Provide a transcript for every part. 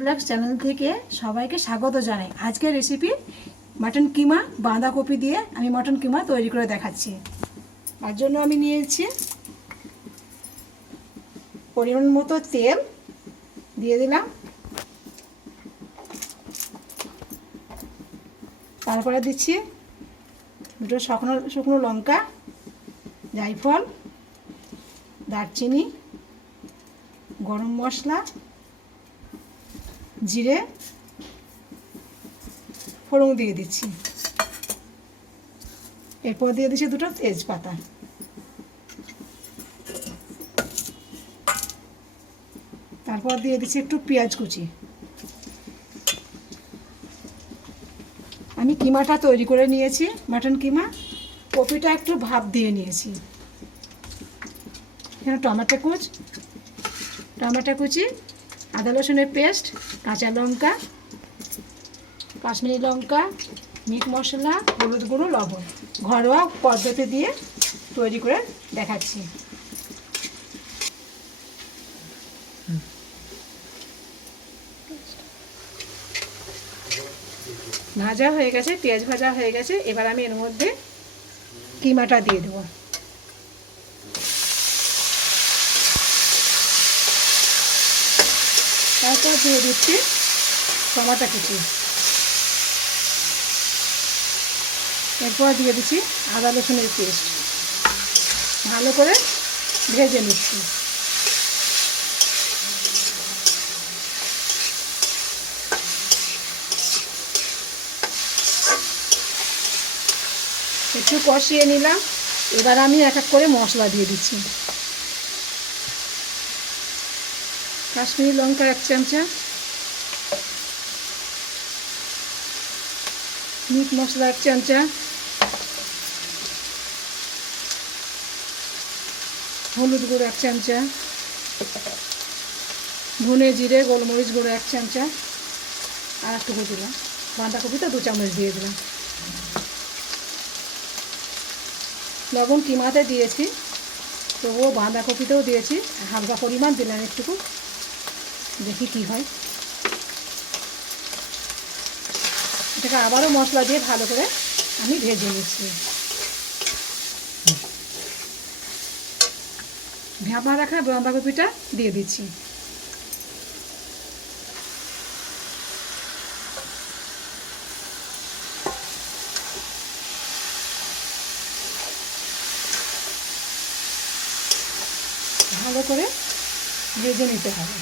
Blog channel থেকে সবাইকে স্বাগত জানাই। আজকের রেসিপি মাটন কিমা বাঁধাকপি দিয়ে আমি মাটন কিমা তৈরি করে দেখাচ্ছি। তার জন্য আমি নিয়েছি পরিমাণ মতো তেল দিয়ে দিলাম, তারপরে দিচ্ছি দুটো শুকনো লঙ্কা, জায়ফল, দারচিনি, গরম মশলা, জিরে ফোড়ন দিয়ে দিচ্ছি। এরপর দিয়ে দিচ্ছি দুটো তেজপাতা। তারপর দিয়ে দিচ্ছি একটু পেঁয়াজ কুচি। আমি কিমাটা তৈরি করে নিয়েছি, মাটন কিমা। কপিটা একটু ভাপ দিয়ে নিয়েছি। এখানে টমেটো কুচি, আদা রসুনের পেস্ট, কাঁচা লঙ্কা, কাশ্মীরি লঙ্কা, মিট মশলা, হলুদ গুঁড়ো, লবণ ঘরোয়া পদ্ধতি দিয়ে তৈরি করে দেখাচ্ছি। ভাজা হয়ে গেছে, পেঁয়াজ ভাজা হয়ে গেছে। এবার আমি এর মধ্যে কিমাটা দিয়ে দেবো। তারপর দিয়ে দিচ্ছি টমেটো কুচি। এরপর দিয়ে দিচ্ছি আদা রসুনের পেস্ট। ভালো করে ভেজে নিচ্ছি। একটু কষিয়ে নিলাম। এবার আমি এক এক করে মশলা দিয়ে দিচ্ছি। কাশ্মীরি লঙ্কা 1 চামচা, মিট মশলা 1 চামচা, হলুদ গুঁড়ো 1 চামচা, ধনে জিরে গোলমরিচ গুঁড়ো 1 চামচা, আর একটু দিলাম বাঁধাকপিটা 2 চামচ দিয়ে দিলাম। লবণ কিমাতে দিয়েছি, তবুও বাঁধাকপিতেও দিয়েছি, হালকা পরিমাণ দিলাম একটুকু, দেখি কি হয়। এটাকে আবারও মশলা দিয়ে ভালো করে আমি ভেজে নিচ্ছি। ভাপা রাখা বাঁধাকপিটা দিয়ে দিচ্ছি। ভালো করে ভেজে নিতে হবে।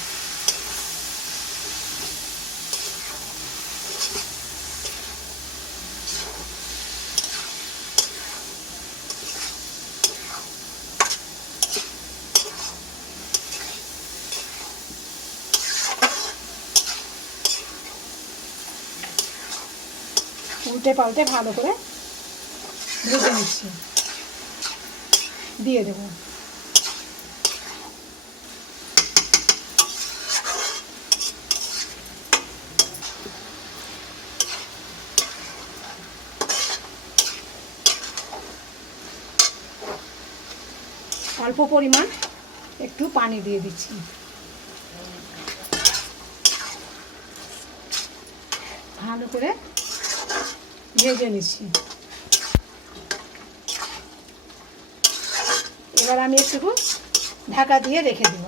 উল্টে পাল্টে ভালো করে ভেজে নিচ্ছি। দিয়ে দেবো অল্প পরিমাণ একটু পানি দিয়ে দিচ্ছি। ভালো করে ভেজে নিচ্ছি। এবার আমি একটু ঢাকা দিয়ে রেখে দেব।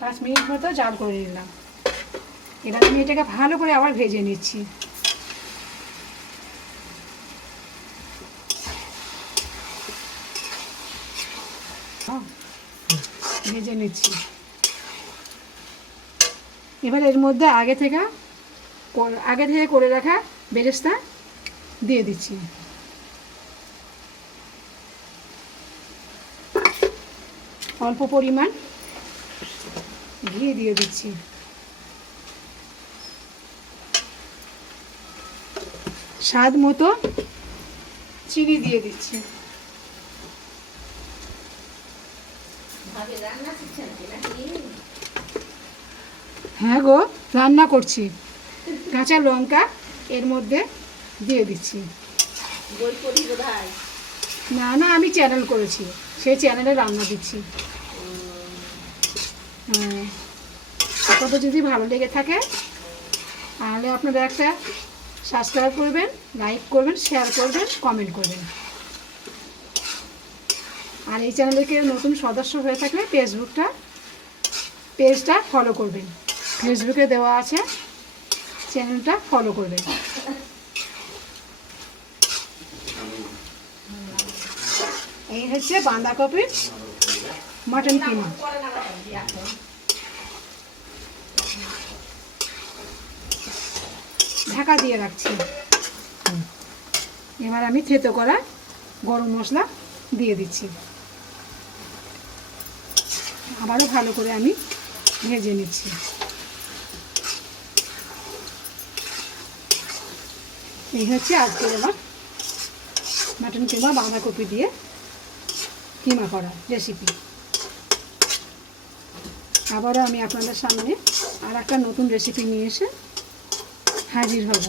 পাঁচ মিনিট মতো জাল করে নিলাম। এবার আমি এটাকে ভালো করে আবার ভেজে নিচ্ছি। ভেজে নিচ্ছি। এবার এর মধ্যে আগে থেকে করে রাখা বেরেস্তা দিয়ে দিচ্ছি। অল্প পরিমাণ ঘি দিয়ে দিচ্ছি। স্বাদ মতো চিনি দিয়ে দিচ্ছি। হ্যাঁ গো, রান্না করছি। কাঁচা লঙ্কা এর মধ্যে দিয়ে দিচ্ছি। বই পড়ি বোধহয়। না না, আমি চ্যানেল করেছি, সেই চ্যানেলে রান্না দিচ্ছি। হ্যাঁ, আপনাদের যদি ভালো লেগে থাকে তাহলে আপনারা একটা সাবস্ক্রাইব করবেন, লাইক করবেন, শেয়ার করবেন, কমেন্ট করবেন। আর এই চ্যানেলকে নতুন সদস্য হয়ে থাকলে পেজটা ফলো করবেন। ফেসবুকে দেওয়া আছে, চ্যানেলটা ফলো করবেন। এই হচ্ছে বাঁধাকপির মাটন কিমা। ঢাকা দিয়ে রাখছি। এবার আমি থেতো করা গরম মশলা দিয়ে দিচ্ছি। আবারও ভালো করে আমি ভেজে নিচ্ছি। এই হচ্ছে আজকের আমার মাটন কিমা বাঁধাকপি দিয়ে কিমা করা রেসিপি। আবারও আমি আপনাদের সামনে আর একটা নতুন রেসিপি নিয়ে এসে হাজির হব।